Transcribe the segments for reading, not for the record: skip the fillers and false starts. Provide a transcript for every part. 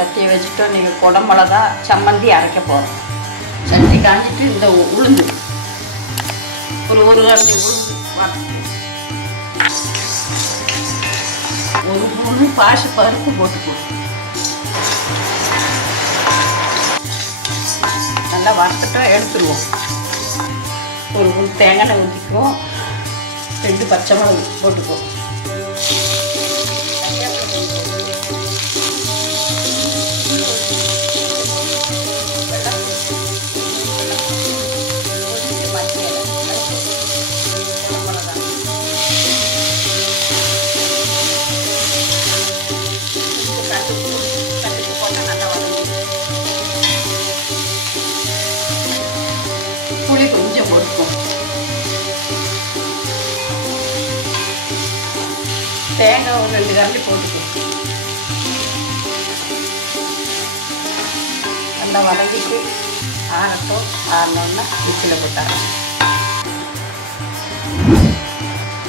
சட்டியை வச்சுட்டு நீங்கள் குடமிளகா சம்மந்தி அரைக்க போகிறோம். சட்டி காஞ்சிட்டு இந்த உளுந்து ஒரு கரண்டி உளுந்து ஒரு மூணு பாசி பருப்பு போட்டுக்குவோம். நல்லா வறுத்துட்டோம் எடுத்துருவோம். ஒரு தேங்காய் ஊற்றிக்குவோம். 2 பச்சை மிளகு போட்டுக்குவோம். புளி கொஞ்சம் போட்டுக்குவோம். தேங்காய் ஒரு 2 கரண்டி போட்டுக்குவோம். நல்லா வதங்கிட்டு ஆறட்டும். ஆறினோன்னா மிக்சியில் போட்டாங்க.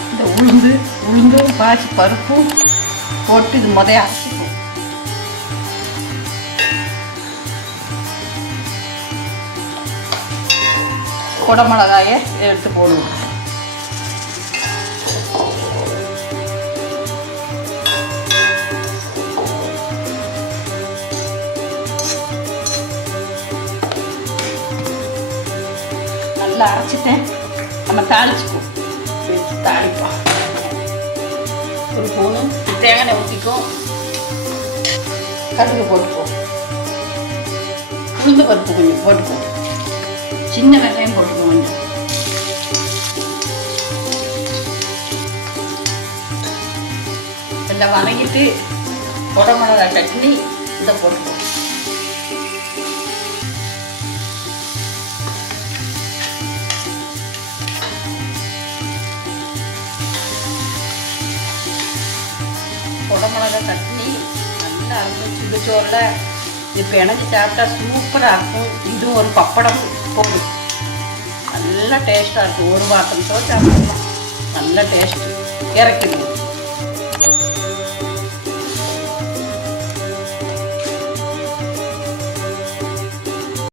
இந்த உளுந்தும் பாசி பருப்பும் போட்டு இது முதைய அரைச்சிக்குவோம். குடமிளகாயை எடுத்து போடுவோம். நல்லா அரைச்சிட்டேன். நம்ம தாளிச்சுக்குவோம். தாளிப்போம். ஒரு ஸ்பூனு தேங்காய் ஊற்றிக்கும். கடுகு போட்டுக்குவோம். உளுந்து பருப்பு கொஞ்சம் போட்டுக்குவோம். சின்ன வெங்காயம் போட்டுக்குவோம். கொஞ்சம் எல்லாம் வதங்கிட்டு குடமிளகா சட்னி இதை போட்டுக்குவோம். குடமிளகா சட்னி நல்லா இருக்கும். சுடுச்சோறில் இது பிணைஞ்சி சாப்பிட்டா சூப்பராக இருக்கும். இதுவும் ஒரு பப்படம் போடும். நல்லா டேஸ்ட்டாக இருக்கும். ஒரு வாரத்துக்கு சாப்பிடலாம். நல்ல டேஸ்ட்டு. இறக்கிடுவோம்.